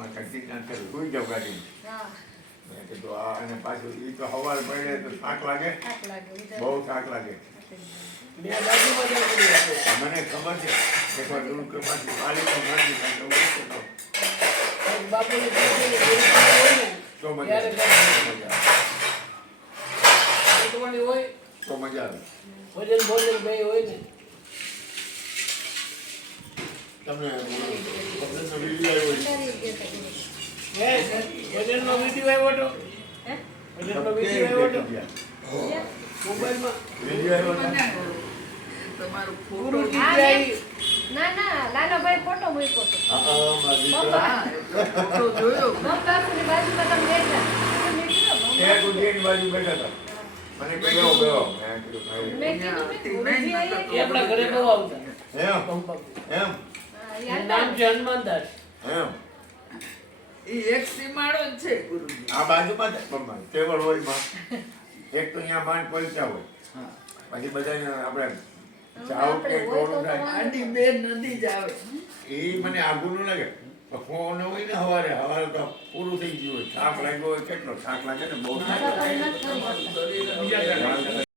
આમાં કટી ના કરે સુઈ જાવ ગાડીમાં. મેં કીધું આ અને પાછું એ તો સવારે પડે તો થાક લાગે, બહુ થાક લાગે. મને ખબર છે કે કોઈ દૂર કરવાથી પાણી તો નથી તો મજા આવે, તો મજા આવે. ભોજન ભોજન બે હોય ને તમને ભજનનો વિડીયો ભજનનો વિડીયો આવ્યો હતો ભજનનો વિડીયો આવ્યો હતો મોબાઈલમાં વિડીયો આવ્યો તમારું ગુરુ ફોટો ટીવી ના ના લાલાભાઈ ફોટો મૂક્યો હતો. ફોટો જોયો બાપુની બાજુમાં તમે બેઠા. તમે કીધું ત્યાં ગુરુજીની બાજુ બેઠા હતા. મને કહ્યું ગયો મેં કીધું ભાઈ મેં કીધું કે ગુરુજી આયા એ આપણા ઘરે બહુ આવતા એમ એમ એનું નામ છે હનુમાનદાસ એમ એ એક સીમાડો જ છે ગુરુજી. આ બાજુમાં ટેબલ હોય માં એક તો અહીંયા માંડ પૈસા હોય પછી બધાને આપણે જાવ કે કોણ થાય આડી બે નદી જ આવે. એ મને આઘું ન લાગે ફોન હોય ને સવારે તો પૂરું થઈ ગયું હોય થાક લાગ્યો હોય કેટલો થાક લાગે ને બહુ થાક લાગે. નથી.